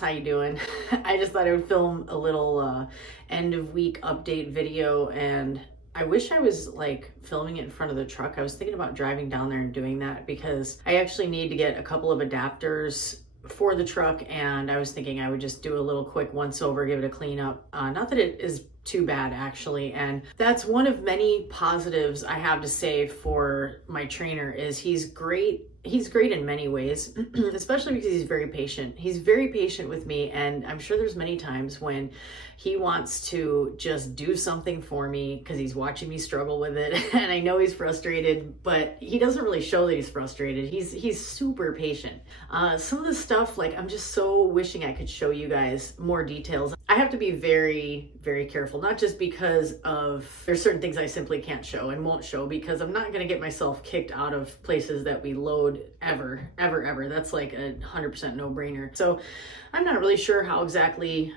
how you doing? I just thought I would film a little end of week update video, and I wish I was like filming it in front of the truck. I was thinking about driving down there and doing that because I actually need to get a couple of adapters for the truck, and I was thinking I would just do a little quick once over, give it a clean up. Not that it is too bad actually, and that's one of many positives I have to say for my trainer is he's great in many ways, especially because he's very patient. He's very patient with me, and I'm sure there's many times when he wants to just do something for me because he's watching me struggle with it, and I know he's frustrated, but he doesn't really show that he's frustrated. He's super patient. Some of the stuff, like, I'm just so wishing I could show you guys more details. I have to be very, very careful, not just because of there's certain things I simply can't show and won't show because I'm not going to get myself kicked out of places that we load ever. That's like a 100% no-brainer. So I'm not really sure how exactly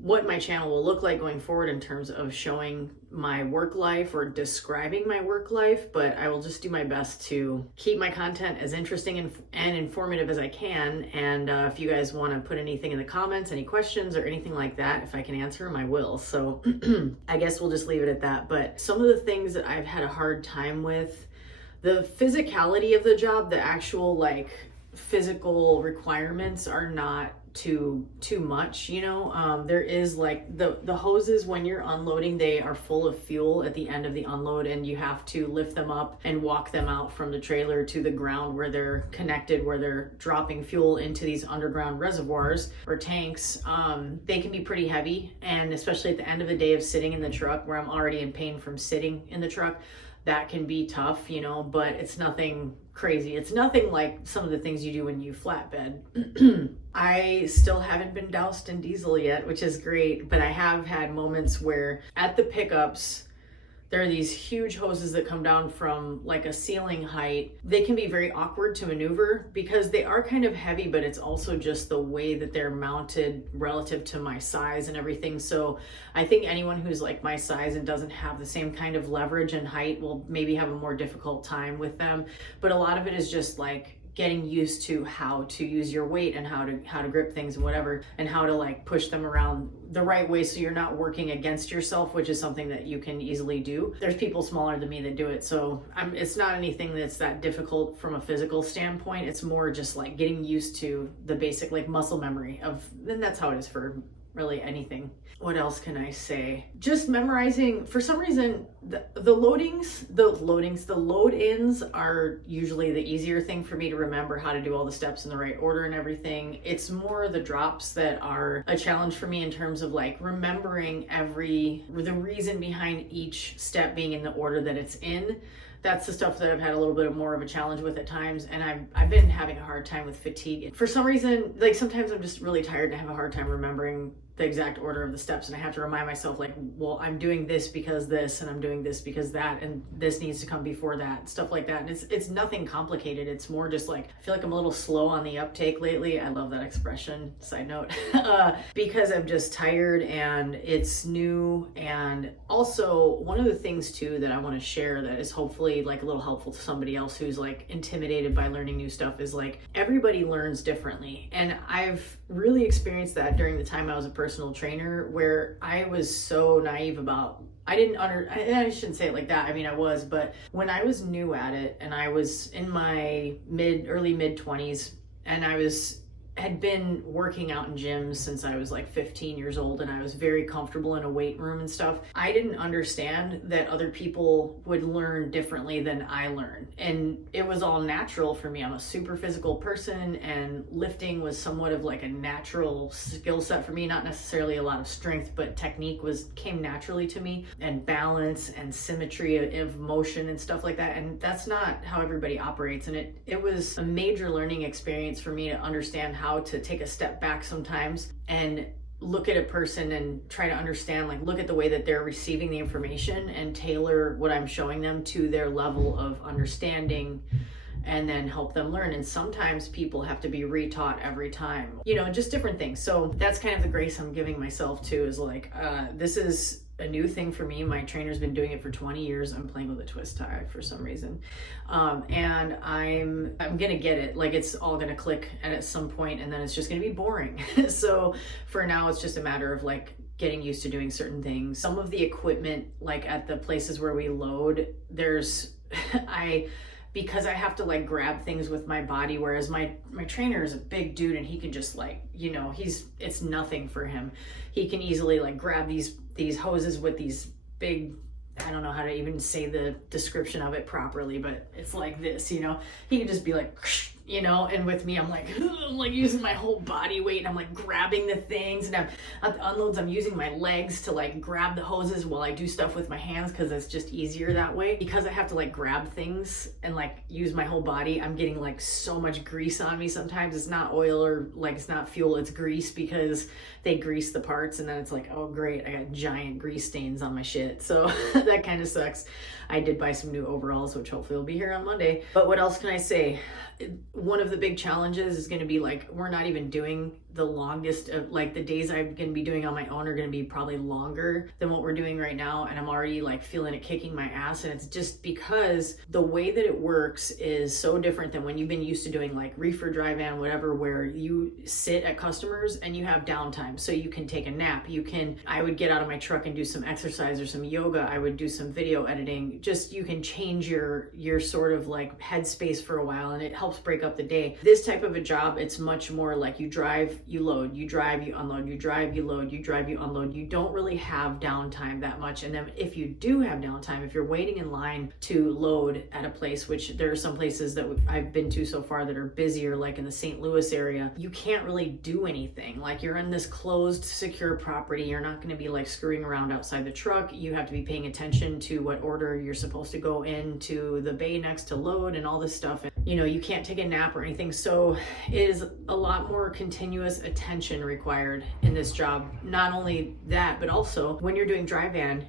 what my channel will look like going forward in terms of showing my work life or describing my work life, but I will just do my best to keep my content as interesting and informative as I can. And if you guys want to put anything in the comments, any questions or anything like that, if I can answer them, I will. So I guess we'll just leave it at that. But some of the things that I've had a hard time with, the physicality of the job, the actual like physical requirements are not too much, you know. There is like the hoses when you're unloading, they are full of fuel at the end of the unload, and you have to lift them up and walk them out from the trailer to the ground where they're connected, where they're dropping fuel into these underground reservoirs or tanks. They can be pretty heavy, and especially at the end of the day of sitting in the truck where I'm already in pain from sitting in the truck, that can be tough, you know, but it's nothing crazy. It's nothing like some of the things you do when you flatbed. I still haven't been doused in diesel yet, which is great, but I have had moments where at the pickups, there are these huge hoses that come down from like a ceiling height. They can be very awkward to maneuver because they are kind of heavy, but it's also just the way that they're mounted relative to my size and everything. So I think anyone who's like my size and doesn't have the same kind of leverage and height will maybe have a more difficult time with them. But a lot of it is just like getting used to how to use your weight and how to grip things and whatever, and how to like push them around the right way so you're not working against yourself, which is something that you can easily do. There's people smaller than me that do it, so it's not anything that's that difficult from a physical standpoint. It's more just like getting used to the basic like muscle memory of, and that's how it is for really anything. What else can I say? Just memorizing. For some reason, the load-ins are usually the easier thing for me to remember how to do all the steps in the right order and everything. It's more the drops that are a challenge for me in terms of like remembering the reason behind each step being in the order that it's in. That's the stuff that I've had a little bit more of a challenge with at times, and I've been having a hard time with fatigue. For some reason, like sometimes I'm just really tired and I have a hard time remembering the exact order of the steps, and I have to remind myself like, well, I'm doing this because this, and I'm doing this because that, and this needs to come before that, stuff like that. And it's nothing complicated. It's more just like, I feel like I'm a little slow on the uptake lately. I love that expression, side note, because I'm just tired and it's new. And also one of the things too that I want to share that is hopefully like a little helpful to somebody else who's like intimidated by learning new stuff is like, everybody learns differently. And I've really experienced that during the time I was a personal trainer, where I was so naive about, I shouldn't say it like that. I mean, I was, but when I was new at it and I was in my early mid 20s, and I had been working out in gyms since I was like 15 years old, and I was very comfortable in a weight room and stuff. I didn't understand that other people would learn differently than I learned. And it was all natural for me. I'm a super physical person, and lifting was somewhat of like a natural skill set for me, not necessarily a lot of strength, but technique came naturally to me, and balance and symmetry of motion and stuff like that. And that's not how everybody operates. And it was a major learning experience for me to understand how to take a step back sometimes and look at a person and try to understand, like, look at the way that they're receiving the information and tailor what I'm showing them to their level of understanding, and then help them learn. And sometimes people have to be retaught every time, you know, just different things. So that's kind of the grace I'm giving myself too, is like, this is a new thing for me. My trainer's been doing it for 20 years. I'm playing with a twist tie for some reason. And I'm gonna get it. Like, it's all gonna click at some point, and then it's just gonna be boring. So for now, it's just a matter of like getting used to doing certain things. Some of the equipment, like at the places where we load, there's because I have to like grab things with my body, whereas my trainer is a big dude and he can just like, you know, it's nothing for him. He can easily like grab these hoses with these big, I don't know how to even say the description of it properly, but it's like this, you know. He can just be like, you know, and with me, I'm like using my whole body weight, and I'm like grabbing the things, and at the unloads, I'm using my legs to like grab the hoses while I do stuff with my hands, because it's just easier that way. Because I have to like grab things and like use my whole body, I'm getting like so much grease on me sometimes. It's not oil or like it's not fuel, it's grease, because they grease the parts, and then it's like, oh great, I got giant grease stains on my shit. So that kind of sucks. I did buy some new overalls, which hopefully will be here on Monday. But what else can I say? One of the big challenges is going to be like, we're not even doing the longest of, like, the days I'm going to be doing on my own are going to be probably longer than what we're doing right now, and I'm already like feeling it kicking my ass. And it's just because the way that it works is so different than when you've been used to doing like reefer, dry van, whatever, where you sit at customers and you have downtime, so you can take a nap, I would get out of my truck and do some exercise or some yoga, I would do some video editing. Just, you can change your sort of like headspace for a while, and it helps break up the day. This type of a job, it's much more like you drive, you load, you drive, you unload, you drive, you load, you drive, you unload. You don't really have downtime that much. And then if you do have downtime, if you're waiting in line to load at a place, which there are some places that I've been to so far that are busier, like in the St. Louis area, you can't really do anything. Like, you're in this closed, secure property. You're not going to be like screwing around outside the truck. You have to be paying attention to what order you're supposed to go into the bay next to load and all this stuff. And, you know, you can't take a nap or anything. So it is a lot more continuous attention required in this job. Not only that, but also when you're doing dry van,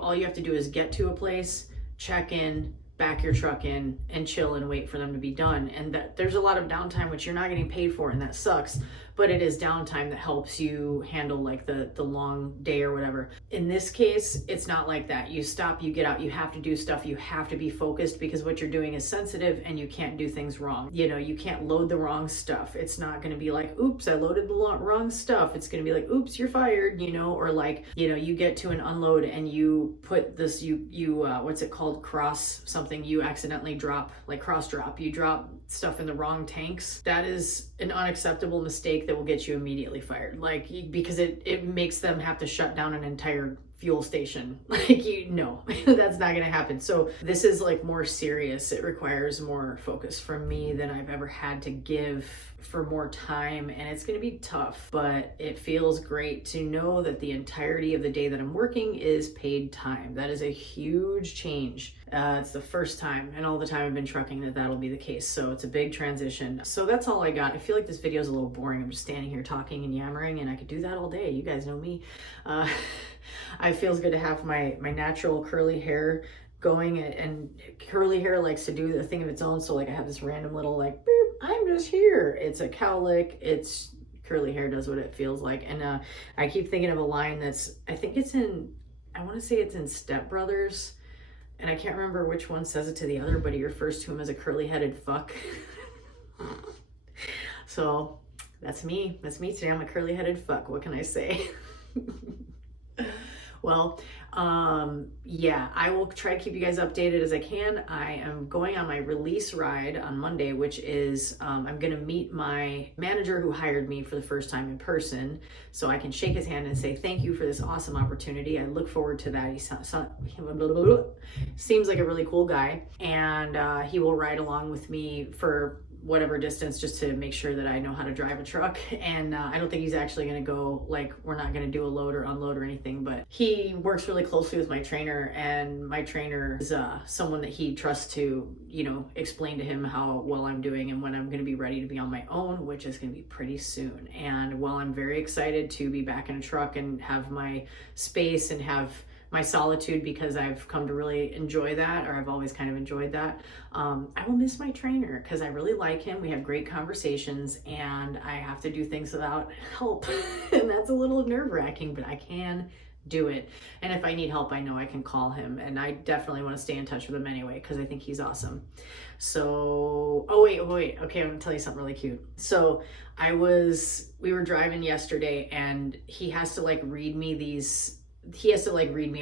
all you have to do is get to a place, check in, back your truck in, and chill and wait for them to be done. And that there's a lot of downtime which you're not getting paid for, and that sucks, but it is downtime that helps you handle like the long day or whatever. In this case, it's not like that. You stop, you get out, you have to do stuff, you have to be focused, because what you're doing is sensitive and you can't do things wrong. You know, you can't load the wrong stuff. It's not going to be like, oops, I loaded the wrong stuff. It's going to be like, oops, you're fired, you know. Or like, you know, you get to an unload and you put this, what's it called, cross something, you accidentally drop, like cross drop, you drop stuff in the wrong tanks. That is an unacceptable mistake that will get you immediately fired, like, because it makes them have to shut down an entire fuel station. Like, you know, that's not going to happen. So this is like more serious. It requires more focus from me than I've ever had to give for more time, and it's going to be tough, but it feels great to know that the entirety of the day that I'm working is paid time. That is a huge change. It's the first time in all the time I've been trucking that that'll be the case. So it's a big transition. So that's all I got. I feel like this video is a little boring. I'm just standing here talking and yammering, and I could do that all day. You guys know me. It feels good to have my natural curly hair going, and curly hair likes to do the thing of its own. So like, I have this random little like, boop, I'm just here. It's a cowlick. It's curly hair does what it feels like. And I keep thinking of a line that's, I want to say it's in Step Brothers, and I can't remember which one says it to the other, but he refers to him as a curly-headed fuck. So that's me. That's me today. I'm a curly-headed fuck. What can I say? Well, yeah, I will try to keep you guys updated as I can. I am going on my release ride on Monday, which is, I'm going to meet my manager who hired me for the first time in person, so I can shake his hand and say thank you for this awesome opportunity. I look forward to that. He seems like a really cool guy, and he will ride along with me for whatever distance, just to make sure that I know how to drive a truck. And I don't think he's actually going to go, like, we're not going to do a load or unload or anything, but he works really closely with my trainer, and my trainer is someone that he trusts to, you know, explain to him how well I'm doing and when I'm going to be ready to be on my own, which is going to be pretty soon. And while I'm very excited to be back in a truck and have my space and have my solitude, because I've come to really enjoy that, or I've always kind of enjoyed that, I will miss my trainer, because I really like him. We have great conversations, and I have to do things without help. And that's a little nerve-wracking, but I can do it. And if I need help, I know I can call him, and I definitely want to stay in touch with him anyway because I think he's awesome. So, oh wait, okay, I'm gonna tell you something really cute. So we were driving yesterday, and he has to like read me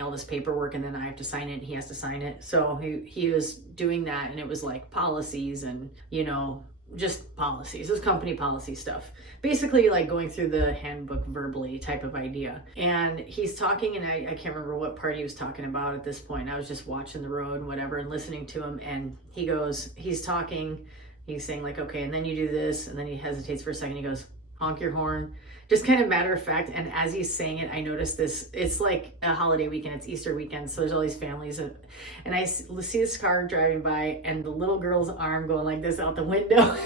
all this paperwork, and then I have to sign it and he has to sign it. So he was doing that, and it was like policies and, you know, just policies. It was company policy stuff. Basically like going through the handbook verbally type of idea. And he's talking, and I can't remember what part he was talking about at this point. I was just watching the road and whatever and listening to him, and he's talking, he's saying like, okay, and then you do this, and then he hesitates for a second, he goes, honk your horn. Just kind of matter of fact. And as he's saying it, I noticed this, it's like a holiday weekend, it's Easter weekend, so there's all these families, and I see this car driving by, and the little girl's arm going like this out the window.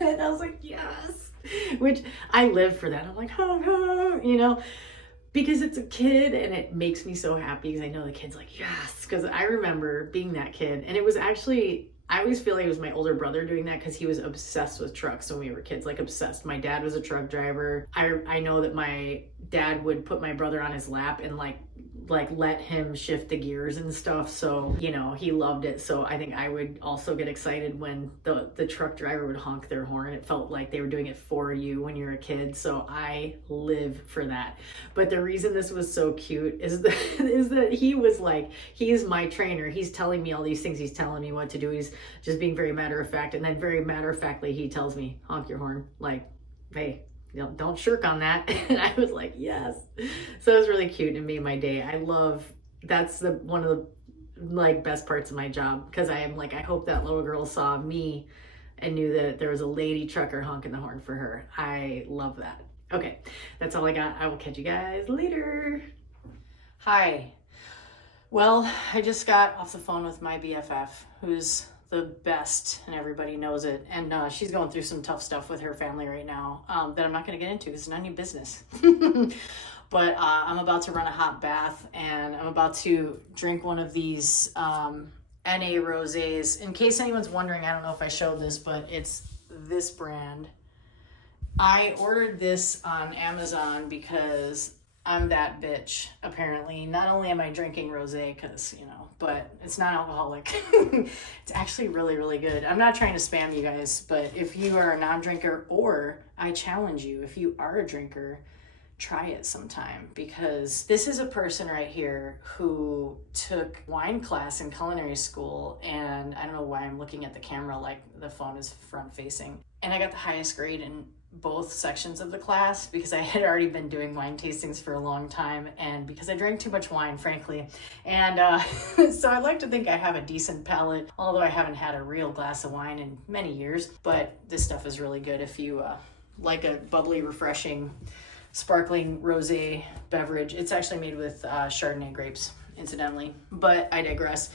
And I was like, yes, which I live for that. I'm like, you know, because it's a kid, and it makes me so happy because I know the kid's like, yes, because I remember being that kid, and it was actually, I always feel like it was my older brother doing that because he was obsessed with trucks when we were kids, like obsessed. My dad was a truck driver. I know that my dad would put my brother on his lap and like let him shift the gears and stuff. So, you know, he loved it. So I think I would also get excited when the truck driver would honk their horn. It felt like they were doing it for you when you're a kid. So I live for that. But the reason this was so cute is that he was like, he's my trainer. He's telling me all these things. He's telling me what to do. He's just being very matter of fact. And then very matter of factly, he tells me, honk your horn. Like, hey, don't shirk on that. And I was like, yes. So it was really cute and made my day. That's one of the like best parts of my job, because I am like, I hope that little girl saw me and knew that there was a lady trucker honking the horn for her. I love that. Okay, that's all I got. I will catch you guys later. Hi. Well, I just got off the phone with my BFF, who's the best, and everybody knows it. And she's going through some tough stuff with her family right now that I'm not going to get into because it's none of your business. But I'm about to run a hot bath, and I'm about to drink one of these NA rosés. In case anyone's wondering, I don't know if I showed this, but it's this brand. I ordered this on Amazon because I'm that bitch, apparently. Not only am I drinking rosé because, you know, but it's not alcoholic. It's actually really, really good. I'm not trying to spam you guys, but if you are a non-drinker, or I challenge you, if you are a drinker, try it sometime, because this is a person right here who took wine class in culinary school, and I don't know why I'm looking at the camera like the phone is front facing, and I got the highest grade in both sections of the class because I had already been doing wine tastings for a long time, and because I drank too much wine, frankly. And so I'd like to think I have a decent palate, although I haven't had a real glass of wine in many years. But this stuff is really good if you like a bubbly, refreshing, sparkling rosé beverage. It's actually made with Chardonnay grapes, incidentally, but I digress.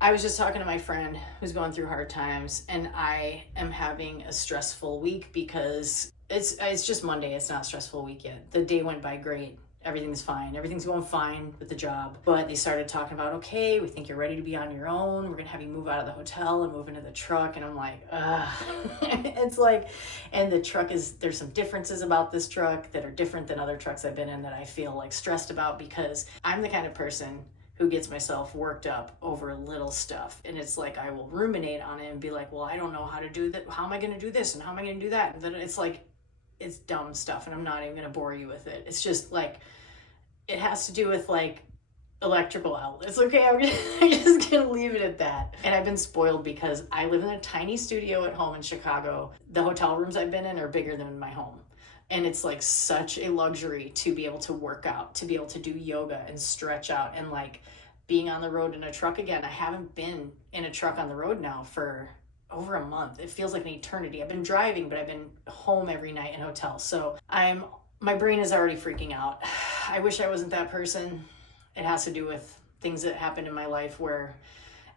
I was just talking to my friend who's going through hard times, and I am having a stressful week because it's just Monday. It's not a stressful week yet. The day went by great. Everything's fine. Everything's going fine with the job. But they started talking about, okay, we think you're ready to be on your own. We're going to have you move out of the hotel and move into the truck. And I'm like, ugh. It's like, and the truck there's some differences about this truck that are different than other trucks I've been in that I feel like stressed about, because I'm the kind of person who gets myself worked up over little stuff. And it's like, I will ruminate on it and be like, well, I don't know how to do that. How am I going to do this? And how am I going to do that? And then it's like, it's dumb stuff. And I'm not even going to bore you with it. It's just like, it has to do with like electrical outlets. Okay, I'm just going to leave it at that. And I've been spoiled because I live in a tiny studio at home in Chicago. The hotel rooms I've been in are bigger than my home. And it's like such a luxury to be able to work out, to be able to do yoga and stretch out, and like being on the road in a truck again. I haven't been in a truck on the road now for over a month. It feels like an eternity. I've been driving, but I've been home every night in hotels. So my brain is already freaking out. I wish I wasn't that person. It has to do with things that happened in my life where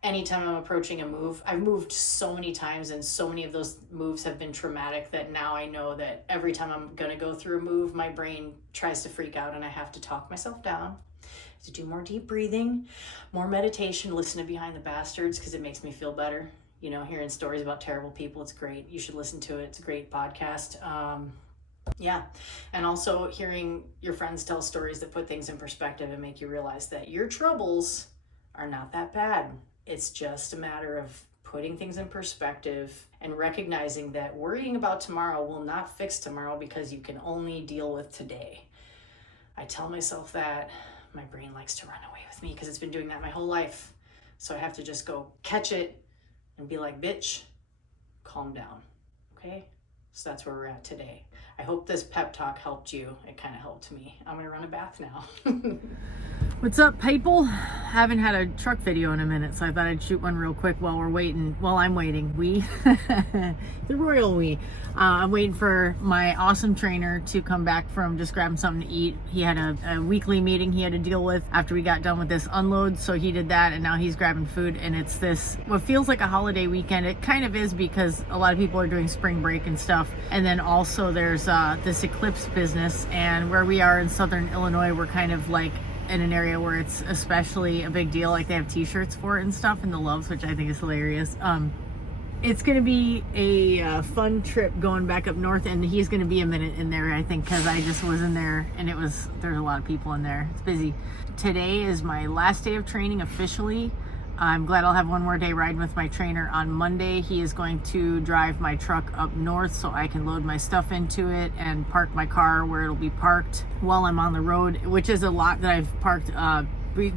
anytime I'm approaching a move, I've moved so many times, and so many of those moves have been traumatic that now I know that every time I'm going to go through a move, my brain tries to freak out, and I have to talk myself down, to do more deep breathing, more meditation, listen to Behind the Bastards, because it makes me feel better. You know, hearing stories about terrible people, it's great. You should listen to it. It's a great podcast. Yeah. And also hearing your friends tell stories that put things in perspective and make you realize that your troubles are not that bad. It's just a matter of putting things in perspective and recognizing that worrying about tomorrow will not fix tomorrow because you can only deal with today. I tell myself that. My brain likes to run away with me because it's been doing that my whole life. So I have to just go catch it and be like, bitch, calm down. Okay? So that's where we're at today. I hope this pep talk helped you. It kind of helped me. I'm gonna run a bath now. What's up, people? Haven't had a truck video in a minute, so I thought I'd shoot one real quick while we're waiting. While I'm waiting, the royal we. I'm waiting for my awesome trainer to come back from just grabbing something to eat. He had a weekly meeting he had to deal with after we got done with this unload, so he did that, and now he's grabbing food, and it's this, what feels like a holiday weekend. It kind of is because a lot of people are doing spring break and stuff, and then also there's this eclipse business, and where we are in southern Illinois, we're kind of like in an area where it's especially a big deal. Like they have t-shirts for it and stuff in the Loves, which I think is hilarious. It's gonna be a fun trip going back up north, and he's gonna be a minute in there, I think, because I just was in there and there's a lot of people in there. It's busy. Today is my last day of training officially. I'm glad I'll have one more day riding with my trainer. On Monday, he is going to drive my truck up north so I can load my stuff into it and park my car where it'll be parked while I'm on the road, which is a lot that I've parked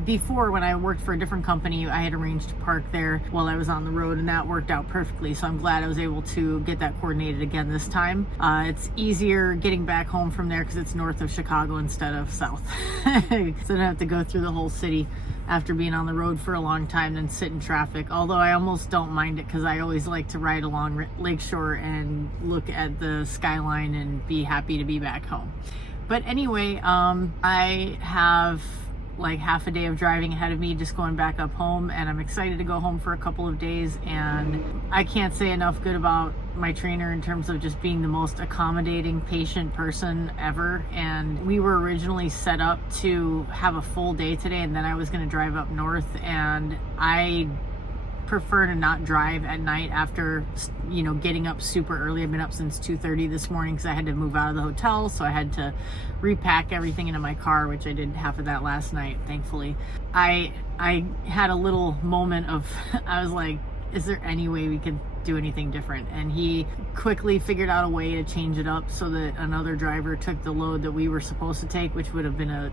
before. When I worked for a different company, I had arranged to park there while I was on the road, and that worked out perfectly. So I'm glad I was able to get that coordinated again this time. It's easier getting back home from there because it's north of Chicago instead of south. So I don't have to go through the whole city after being on the road for a long time and sit in traffic. Although I almost don't mind it because I always like to ride along Lakeshore and look at the skyline and be happy to be back home. But anyway, I have like half a day of driving ahead of me just going back up home, and I'm excited to go home for a couple of days. And I can't say enough good about my trainer in terms of just being the most accommodating, patient person ever. And we were originally set up to have a full day today, and then I was going to drive up north, and I prefer to not drive at night after, you know, getting up super early. I've been up since 2:30 this morning because I had to move out of the hotel, so I had to repack everything into my car, which I did half of that last night, thankfully. I had a little moment of I was like, is there any way we could do anything different? And he quickly figured out a way to change it up so that another driver took the load that we were supposed to take, which would have been a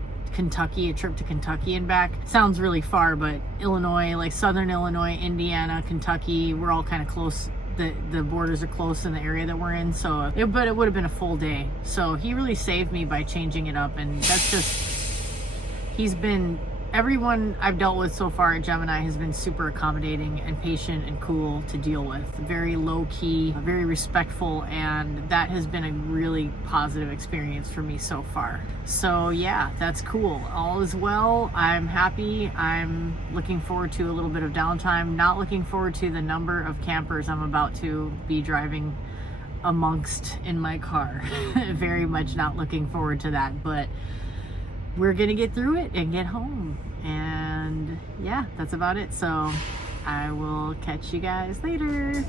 trip to Kentucky and back. Sounds really far, but Illinois, like southern Illinois, Indiana, Kentucky, we're all kind of close. The borders are close in the area that we're in, so but it would have been a full day. So he really saved me by changing it up, and that's just, everyone I've dealt with so far at Gemini has been super accommodating and patient and cool to deal with. Very low key, very respectful, and that has been a really positive experience for me so far. So yeah, that's cool. All is well. I'm happy. I'm looking forward to a little bit of downtime. Not looking forward to the number of campers I'm about to be driving amongst in my car. Very much not looking forward to that, but we're gonna get through it and get home. And yeah, that's about it. So I will catch you guys later.